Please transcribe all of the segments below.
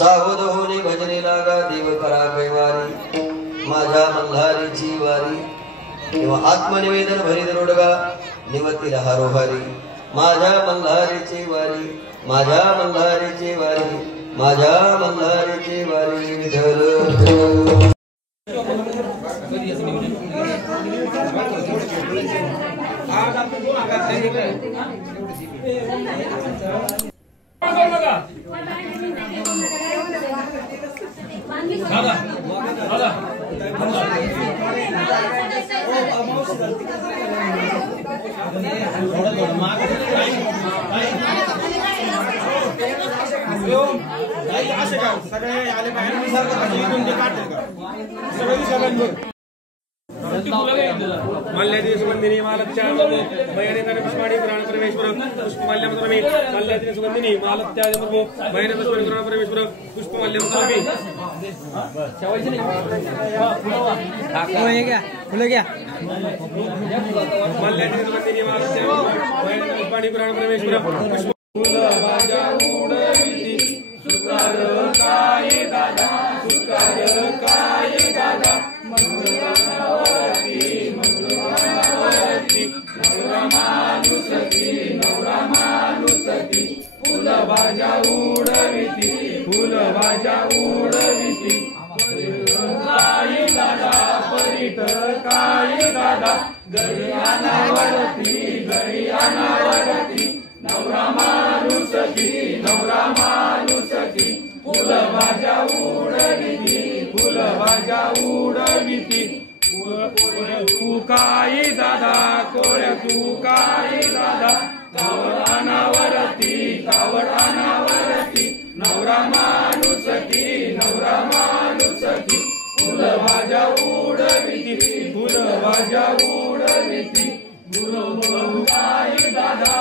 सावध होणे भजने लागा देव करा कैवारी माझ्या मल्हारीची वारी किंवा आत्मनिवेदन भरी दरोडगा निवतील हरोहरी माझ्या मल्हारीची वारी माझ्या मल्हारीची वारी माझ्या मल्हारीची वारी विठ्ठल मल्ल्यादिनी मालत्यामो भयनेतर पुष्पाणि पुराण परमेश्वर पुष्पमाल्यं करोमि मल्ल्यादिनी सुगंधिनी मालत्यामो भयनेतर पुष्पाणि पुराण परमेश्वर पुष्पमाल्यं करोमि खुल गया मल्ल्यादिनी सुगंधिनी मालत्यामो भयनेतर पुष्पाणि पुराण परमेश्वर फूल बाजा उडविती सुकार काय दादा सुकार काय दादा फूल भाज्या उडविती फूल भाज्या उडविती काही दादा परीट काही दादा घरी अनावरती नवरा माणूसकी फूल भाज्या उडविती फूल भाज्या उडविती तू काही दादा कोळ्या तू काही दादा कावड अनावरती नवरा माणूसकी फूल भाज्या उडविती फूल भाज्या उडविती गुरव काही दादा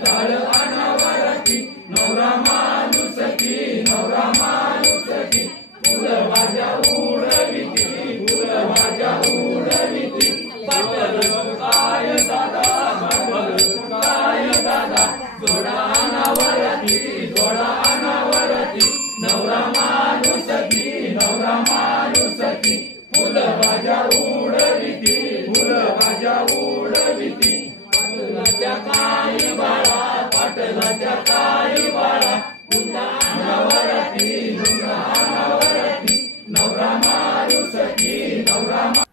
ताळ अनावरती नवरा माणूसकी फूल भाज्या उडविती काय दादा जोडा अनावरती नवरा माणूसकी फूल भाज्या उडविती पाटलाच्या काही बाळा पुन्हा अनावरती नवरा माणूसकी फोटो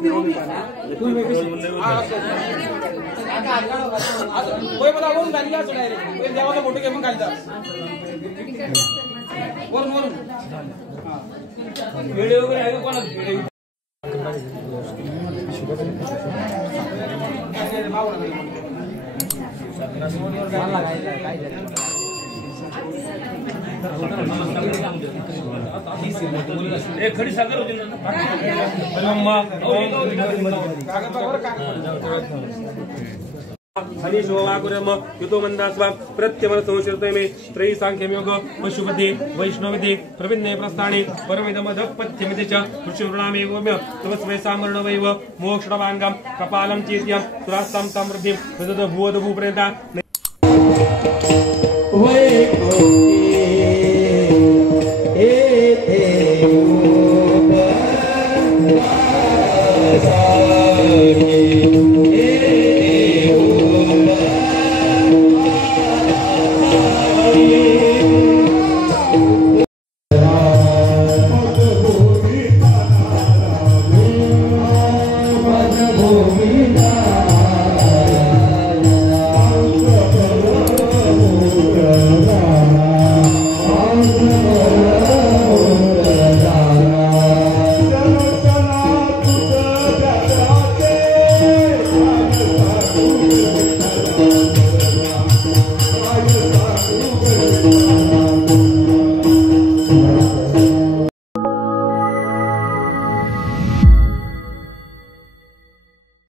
घेऊन व्हिडिओ वगैरे आहे कोणा खडी सागर होती हनी शोभाकुरम युतो मंदास्वा प्रत्यमन संशोधय मे त्रयी सांख्यम योग पशुपति वैष्णवति प्रविन्ने प्रस्थाने परमिदमधपत्यमिति च ऋषिवृणामे गोम्य तवस्मै सामरणवैव मोक्षणवांगम कपालं चेत्यं सुरास्तं समृद्धिं तदभूवदभूप्रेता